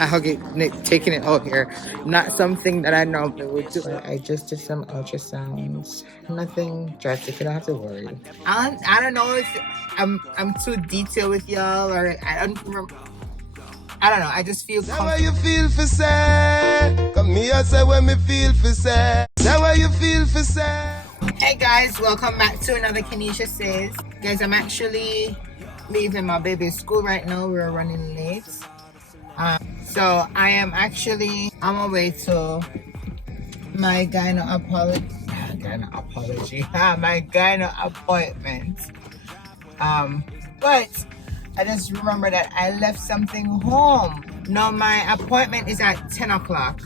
taking it out here. Not something that I normally would do. I just did some ultrasounds. Nothing drastic. You don't have to worry. I don't know if I'm too detailed with y'all, or I don't remember. I don't know. I just feel comfortable. How you feel for say? Come here, say when me feel for say. How you feel for say? Hey guys, welcome back to another Keneishasays. Guys, I'm actually leaving my baby's school right now. We're running late. So I am actually on my way to my gyno appointment. But I just remember that I left something home. Now my appointment is at 10 o'clock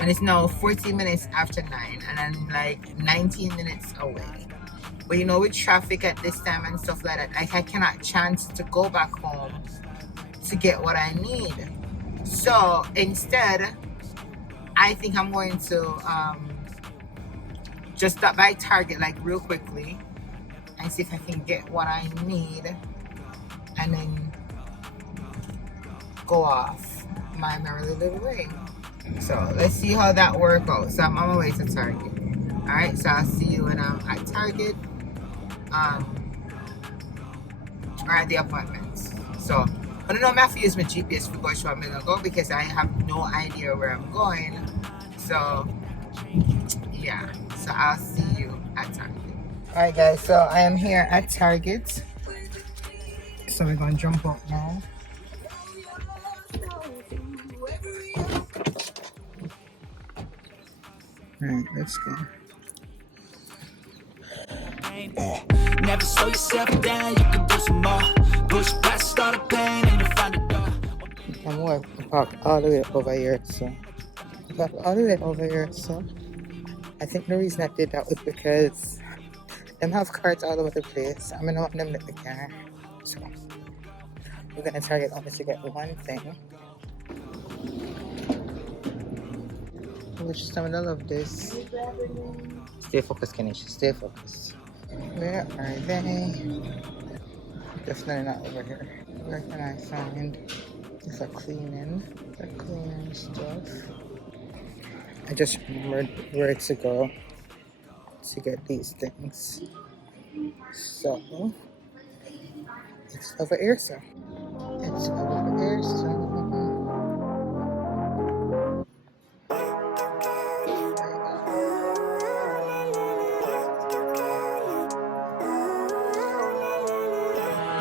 and it's now 40 minutes after 9 and I'm like 19 minutes away. But you know, with traffic at this time and stuff like that, I cannot chance to go back home to get what I need. So instead, I think I'm going to just stop by Target like real quickly and see if I can get what I need and then go off my merry little way. So let's see how that works out. So I'm on my way to Target. Alright, so I'll see you when I'm at Target or at the appointment. So I don't know if I have to use my GPS to go show I'm gonna go because I have no idea where I'm going. So yeah, so I'll see you at Target. Alright guys, so I am here at Target. So we're gonna jump up now. Alright, let's go. Never slow yourself down, you can do some more. Push past all the pain and you find a door. I'm going to park all the way over here, so I think the reason I did that was because them have carts all over the place. I'm gonna want them in the car. So we're gonna Target only to get one thing. Which is some of the love this. Stay focused, Keneisha. Stay focused. Where are they? Definitely not over here. Where can I find for cleaning stuff? I just remembered where to go to get these things. So it's over here, so it's over here, so.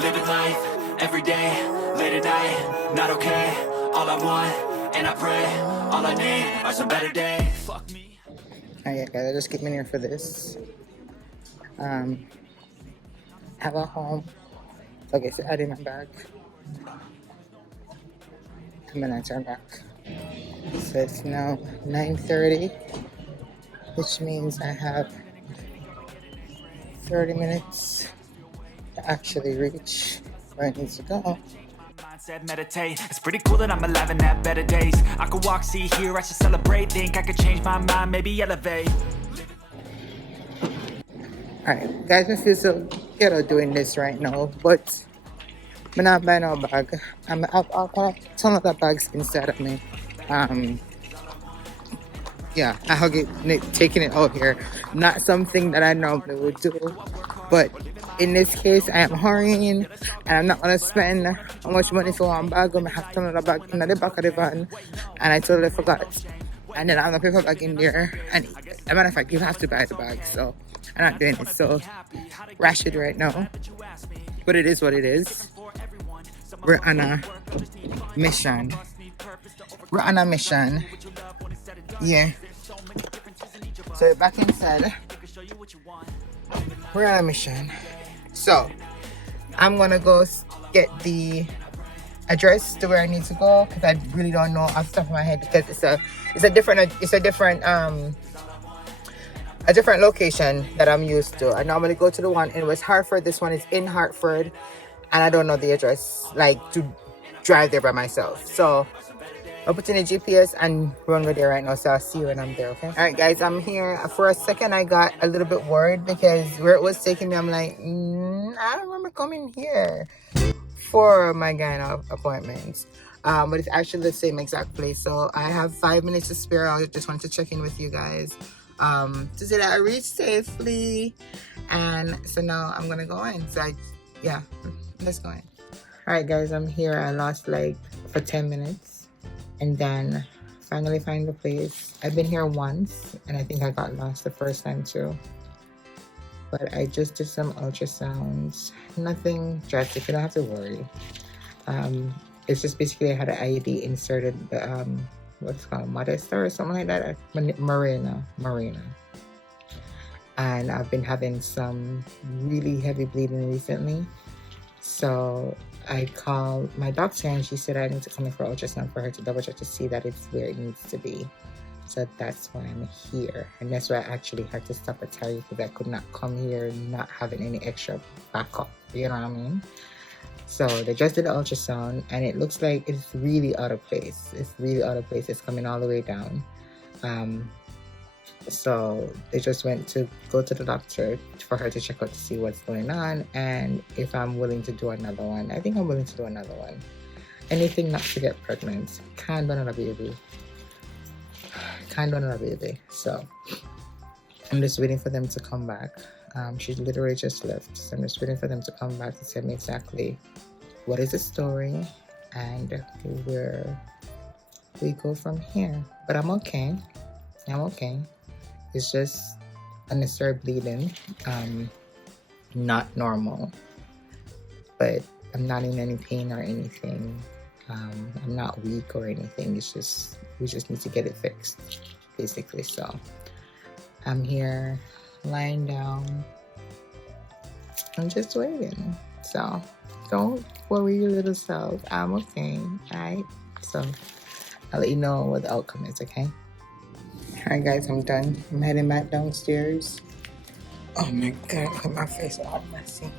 Living life, every day, late at night, not okay. All I want, and I pray, all I need are some better days. Fuck me. Alright guys, I just came in here for this. Have a home. Okay, so add in my bag. I'm gonna turn back. So it's now 9:30, which means I have 30 minutes to actually reach where I need to go. Mindset, meditate. It's pretty cool that I'm alive and have better days. I could walk, see, hear, I should celebrate. Think I could change my mind, maybe elevate. Alright, guys, I feel so ghetto doing this right now, but I'm not buying no bag. I'll put some of the bags inside of me. Yeah, taking it out here. Not something that I normally would do, but in this case, I am hurrying and I'm not gonna spend how much money for one bag. I'm gonna have to another bag in the back of the van, and I totally forgot. And then I'm gonna paper bag in there, and as a matter of fact, you have to buy the bag, so I'm not doing it. So rash it right now, but it is what it is. We're on a mission. Yeah. So back inside, we're on a mission. So I'm gonna go get the address to where I need to go because I really don't know off the top of my head because it's a different location that I'm used to. I normally go to the one in West Hartford. This one is in Hartford, and I don't know the address like to drive there by myself. So I'll put in a GPS and we're gonna go there right now, so I'll see you when I'm there, okay? Alright guys, I'm here. For a second I got a little bit worried because where it was taking me, I'm like, I don't remember coming here for my gyno appointments. but it's actually the same exact place. So I have 5 minutes to spare. I just wanted to check in with you guys to say that I reached safely, and so now I'm gonna go in. So yeah, let's go in. All right, guys, I'm here. I lost like for 10 minutes, and then finally find the place. I've been here once, and I think I got lost the first time too. But I just did some ultrasounds. Nothing drastic. You don't have to worry. It's just basically I had an IUD inserted, what's it called, modesta or something like that, marina. And I've been having some really heavy bleeding recently. So I called my doctor, and she said I need to come in for ultrasound for her to double check to see that it's where it needs to be. So that's why I'm here. And that's why I actually had to stop at Terry, because I could not come here not having any extra backup. You know what I mean? So they just did the ultrasound, and it looks like it's really out of place. It's really out of place. It's coming all the way down. So they just went to go to the doctor for her to check out to see what's going on, and if I'm willing to do another one. I think I'm willing to do another one. Anything not to get pregnant. Can't do another baby. So I'm just waiting for them to come back. She literally just left, so I'm just waiting for them to come back to tell me exactly what is the story and where we go from here. But I'm okay. It's just unnecessary bleeding, not normal, but I'm not in any pain or anything. I'm not weak or anything. It's just, we just need to get it fixed, basically. So I'm here lying down. I'm just waiting. So don't worry your little self. I'm okay. Alright? So I'll let you know what the outcome is, okay? Alright guys, I'm done. I'm heading back downstairs. Oh my god, look at my face all messy.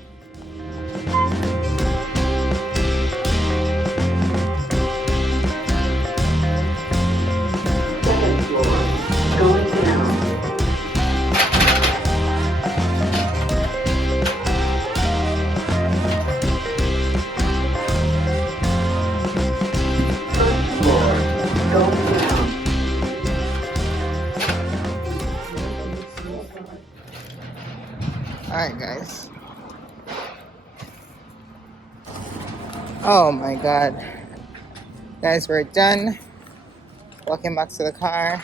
Alright guys. Oh my god. Guys, we're done. Walking back to the car.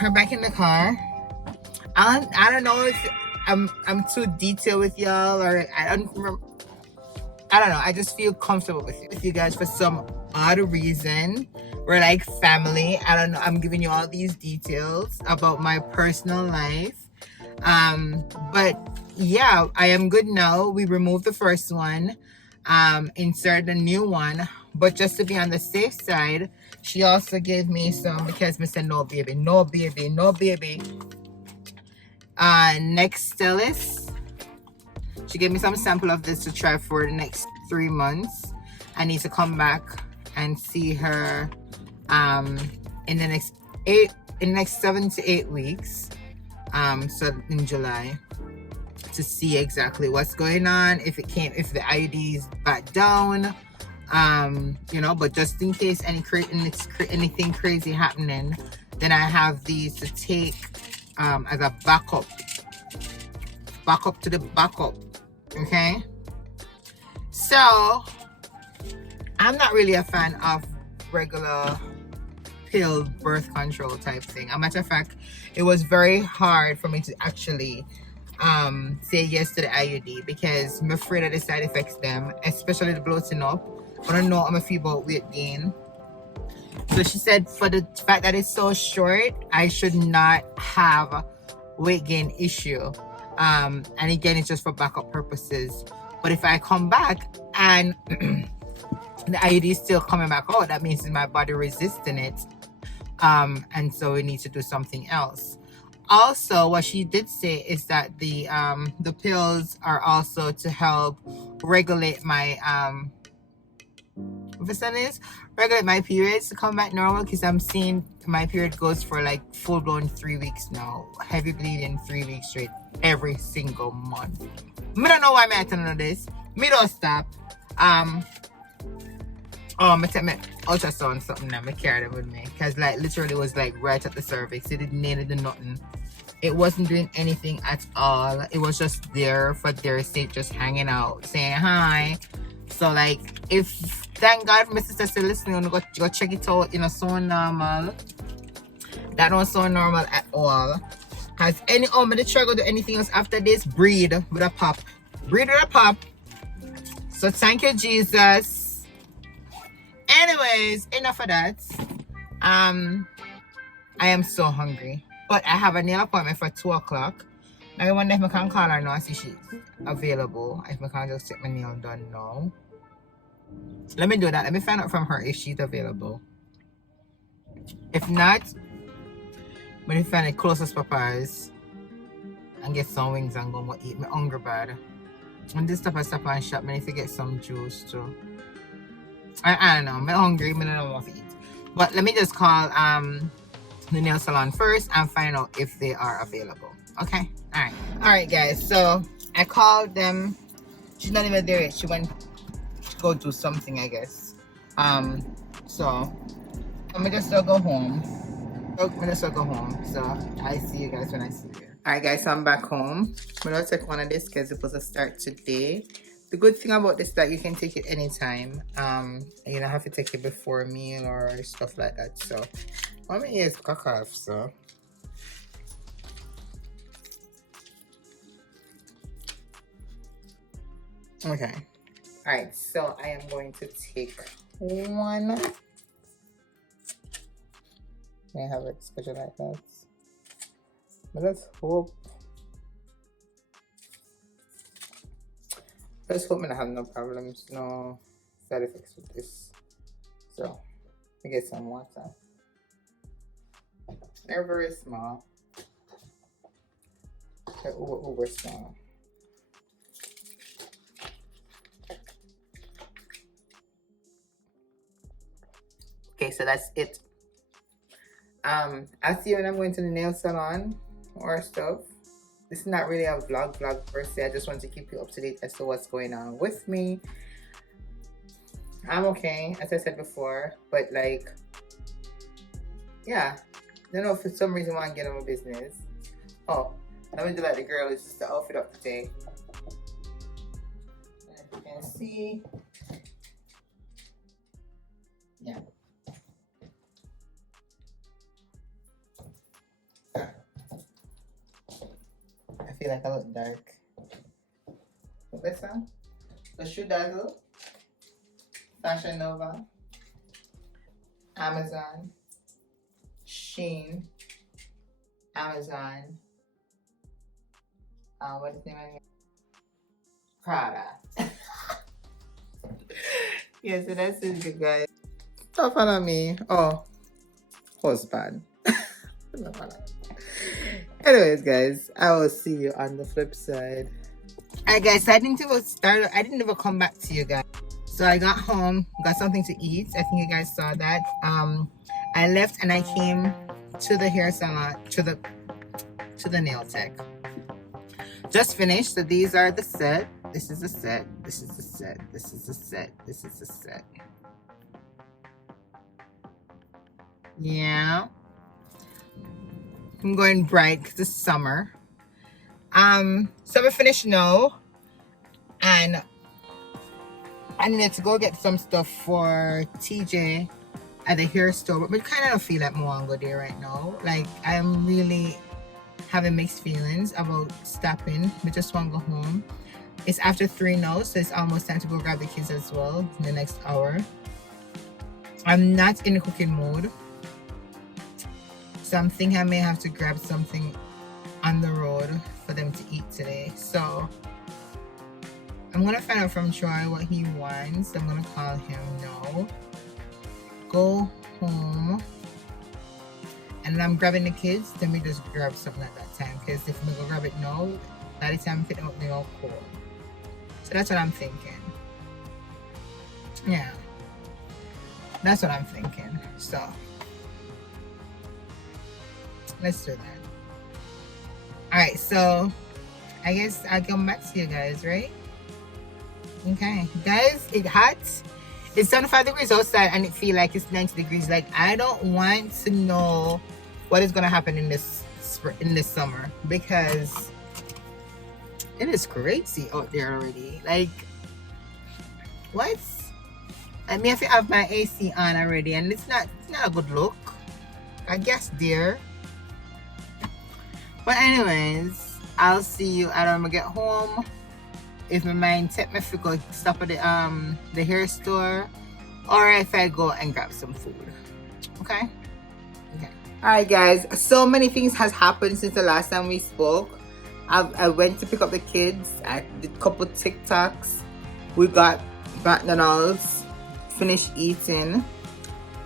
We're back in the car. I don't know if I'm too detailed with y'all, or I don't know. I just feel comfortable with you guys for some odd reason. We're like family. I don't know. I'm giving you all these details about my personal life. But yeah, I am good now. We removed the first one, insert a new one. But just to be on the safe side, she also gave me some, because I said no baby. Nextstellis. She gave me some sample of this to try for the next 3 months. I need to come back and see her in the next 7 to 8 weeks. So in July, to see exactly what's going on, if the IUD is back down, you know. But just in case anything crazy happening, then I have these to take as a backup to the backup. Okay, so I'm not really a fan of regular pill birth control type thing. As a matter of fact, it was very hard for me to actually say yes to the IUD, because I'm afraid of the side effects them, especially the bloating up. But I know I'm a feel about weight gain. So she said for the fact that it's so short, I should not have a weight gain issue. And again, it's just for backup purposes. But if I come back and the IUD is still coming back out, that means my body resisting it. And so we need to do something else. Also, what she did say is that the pills are also to help regulate my regulate my periods to come back normal, because I'm seeing my period goes for like full-blown 3 weeks now, heavy bleeding 3 weeks straight every single month. Me don't know why I telling you this. Me don't stop. Oh, me take me ultrasound something now. Me carry them with me. Cause like literally it was like right at the cervix. It didn't need to do nothing. It wasn't doing anything at all. It was just there for their sake, just hanging out, saying hi. So like, if thank God my sister still listening, I'm gonna go check it out. You know, so normal. That don't sound normal at all. Has any the try to do anything else after this? Breed with a pop. Breed with a pop. So thank you, Jesus. Anyways, enough of that. I am so hungry. But I have a nail appointment for 2 o'clock. I wonder if I can call her now and see she's available. If I can just get my nail done now. Let me do that. Let me find out from her if she's available. If not, I'm going to find the closest Popeyes and get some wings and go and eat. My hungry bad. And this stuff I stop and shop, I need to get some juice too. I don't know. I'm hungry. I don't know what to eat. But let me just call the nail salon first and find out if they are available. Okay? Alright guys, so I called them. She's not even there yet. She went to go do something, I guess. So let me just go home. So I see you guys when I see you. Alright guys, so I'm back home. I'm gonna take one of this because it was a start today. The good thing about this is that you can take it anytime. You don't have to take it before a meal or stuff like that. So my ears cock off, so okay. Alright, so I am going to take one. May I have it scheduled like that? But let's hope I have no problems, no side effects with this. So I get some water. They're very small. They're uber small. Okay, so that's it. I'll see you when I'm going to the nail salon or stuff. This is not really a vlog per se. I just want to keep you up to date as to what's going on with me. I'm okay, as I said before, but like, yeah, I don't know, for some reason I want to get on my business. Oh, let me do like the girl. This is the outfit of the day. As you can see, yeah. I feel like I look dark. Look this one. The Shoe Dazzle, Fashion Nova, Amazon, Shein, Amazon. What is the name again? Prada. Yeah, so that's it, you guys. Don't follow me. Oh, husband. Anyways, guys, I will see you on the flip side. Alright, guys, so I didn't even come back to you guys. So I got home, got something to eat. I think you guys saw that. I left and I came to the hair salon, to the nail tech. Just finished. So these are the set. This is the set. This is the set. This is the set. This is the set. Yeah. I'm going bright because it's summer. So we finished now, and I needed to go get some stuff for TJ at the hair store, but we kind of don't feel like more go there right now. Like, I'm really having mixed feelings about stopping. We just want to go home. It's after 3 now, so it's almost time to go grab the kids as well in the next hour. I'm not in the cooking mode, so I'm thinking I may have to grab something on the road for them to eat today. So I'm gonna find out from Troy what he wants. I'm gonna call him now, go home, and I'm grabbing the kids. Then we just grab something at that time, because if we go grab it now, by the time we fit out, they're all cold. So that's what I'm thinking. Yeah, that's what I'm thinking. So let's do that. All right, so I guess I'll come back to you guys, right? Okay, guys, it's hot. It's 75 degrees outside and it feels like it's 90 degrees. Like, I don't want to know what is gonna happen in this summer, because it is crazy out there already. Like, what? I mean, if you have my AC on already, and it's not a good look, I guess, dear. But anyways, I'll see you either when I get home. If my mind take me to go stop at the hair store, or if I go and grab some food. Okay? Okay. Alright guys, so many things has happened since the last time we spoke. I went to pick up the kids. I did a couple TikToks. We got McDonald's, finished eating.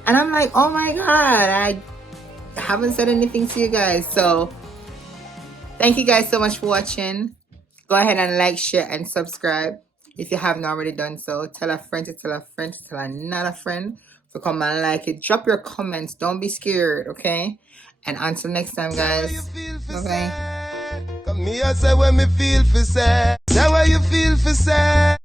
And I'm like, oh my god, I haven't said anything to you guys. So thank you guys so much for watching. Go ahead and like, share, and subscribe if you haven't already done so. Tell a friend to tell a friend to tell another friend to come and like it. Drop your comments. Don't be scared, okay? And until next time, guys. Bye-bye. Come here, say when me feel for say. Say what you feel for say.